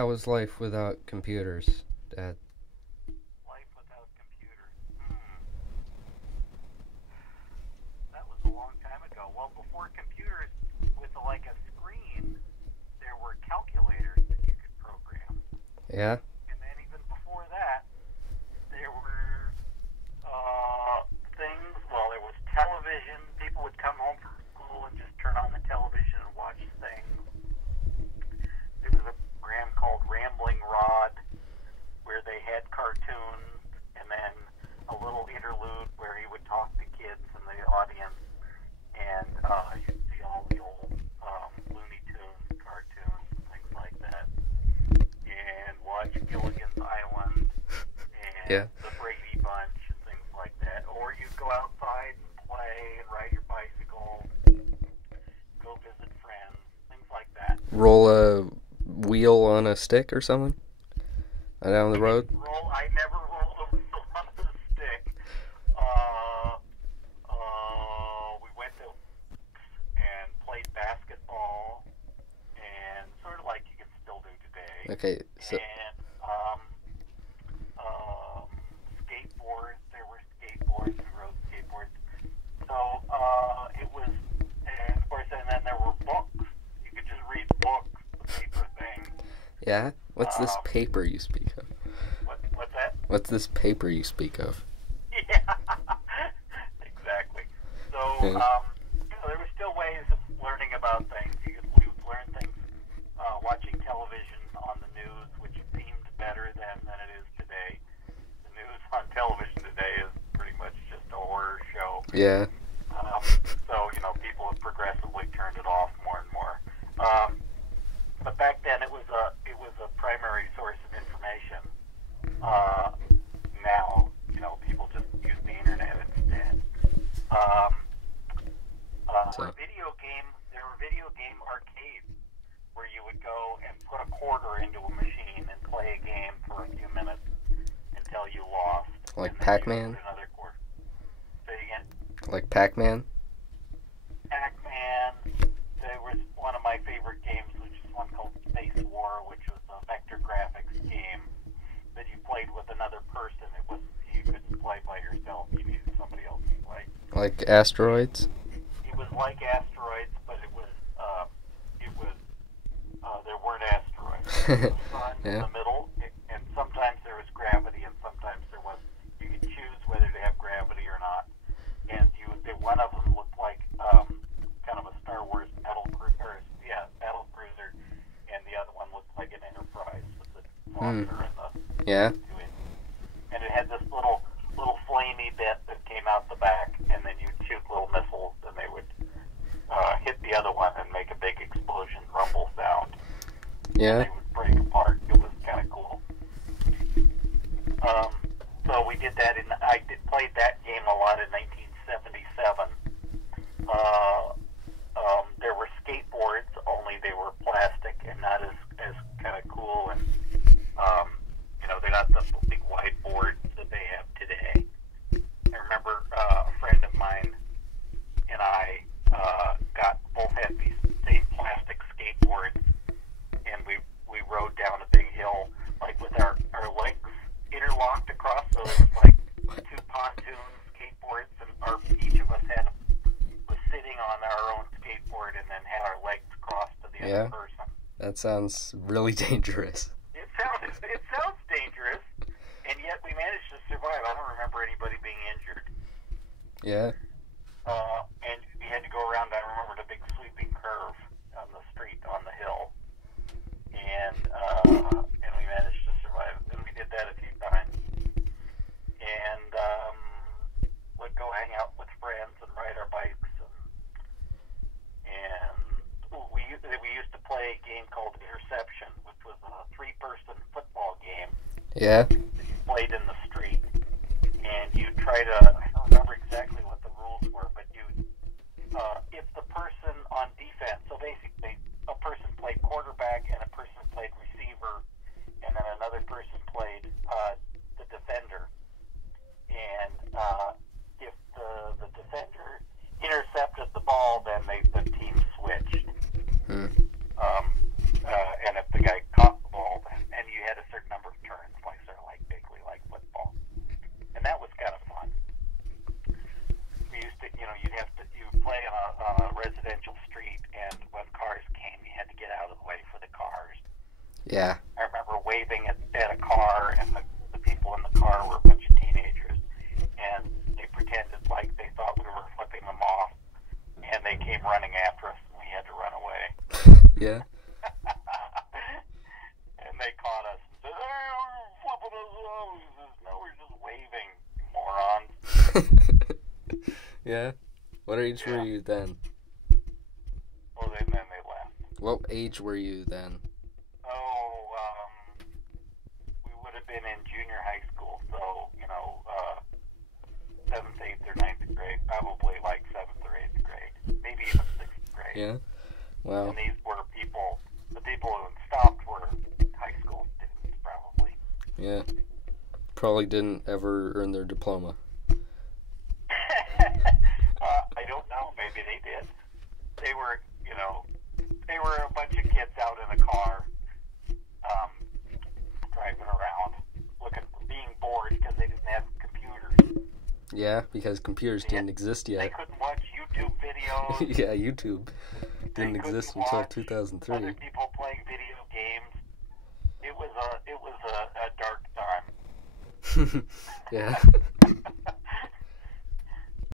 How was life without computers, Dad? Life without computers. That was a long time ago. Well, before computers with like a screen, there were calculators that you could program. Yeah? And then even before that, there were things. Well, there was television. People would come home from school and just turn on the television and watch things. There was a program called Rambling Rod where they had cartoons and then a little interlude where he would talk to kids in the audience, and you'd see all the old Looney Tunes cartoons and things like that, and watch Gilligan's Island and Yeah. the Brady Bunch and things like that. Or you'd go outside and play and ride your bicycle, go visit friends, things like that. Roll a wheel on a stick or something? Down the road? I never rolled a wheel on a stick. We went to and played basketball, and sort of like you can still do today. Okay, so And skateboards. There were skateboards. We rode skateboards. So it was, and of course, and then there were books. You could just read books, the paper thing. yeah? What's this paper you speak of? What's that? What's this paper you speak of? Yeah, exactly. So, Yeah. there were still ways of learning about things. We would learn things watching television on the news, which seemed better then than it is today. The news on television today is pretty much just a horror show. Yeah. So, people have progressively turned it off more and more. But back then it was a primary source of information. Now, people just use the internet instead. So- There were video game arcades where you would go and put a quarter into a machine and play a game for a few minutes until you lost. Like and then Pac-Man? you put another quarter. Say again. Like Pac-Man? Pac-Man. There was one of my favorite games, which is one called Space War, which was a vector graphics game that you played with another person. You couldn't play by yourself. You needed somebody else to play. Like asteroids? It was like asteroids, but there weren't asteroids. There was the sun in Yeah. the middle, and sometimes there was gravity, and sometimes there was. You could choose whether to have gravity or not. And one of them looked like kind of a Star Wars battle cruiser, and the other one looked like an Enterprise with the launcher and the Yeah. and it had this little flamey bit that came out the back, and then you'd shoot little missiles, and they would hit the other one and make a big explosion rumble sound. Yeah. They would break apart. It was kind of cool. So we did that, played that game a lot in 1977. There were skateboards, only they were plastic and not as kind of cool, and they're not the big wide boards that they have today. I remember a friend of mine and I both had these same plastic skateboards, and we rode down a big hill like with our legs interlocked across, so it was like two pontoon skateboards, and each of us was sitting on our own skateboard and then had our legs crossed to the Yeah. other person. That sounds really dangerous. It sounds dangerous, and yet we managed to survive. I don't remember anybody being injured. Yeah. And we had to go around, I remember, the big sweeping curve on the street on the hill, and we managed to survive. And we did that a few times, and would go hang out with friends and ride our bikes, and we used to play a game called Interception, which was a three-person football game Yeah. that you played in the street, and you try to, I don't remember exactly what the rules were, but if the person on defense, so basically a person played quarterback and a person played receiver, and then another person played the defender, and if the defender intercepted the ball, then the team switched. And if the guy caught the ball, then Yeah. I remember waving at a car, and the people in the car were a bunch of teenagers, and they pretended like they thought we were flipping them off, and they came running after us, and we had to run away. Yeah. And they caught us and said, "Hey, you're flipping us off." We said, "No, we're just waving, you morons." Yeah. What age were you then? Well, then they left. What age were you then? We would have been in junior high school, so, 7th, 8th, or 9th grade, probably like 7th or 8th grade, maybe even 6th grade. Yeah. Wow. And these were the people who stopped were high school students, probably. Yeah. Probably didn't ever earn their diploma. I don't know, maybe they did. They were, they were a bunch of kids out in a car, driving around, being bored because they didn't have computers. Yeah, because computers didn't exist They yet. couldn't watch YouTube videos. Yeah, YouTube didn't exist until 2003. Other people playing video games. It was a dark time. Yeah.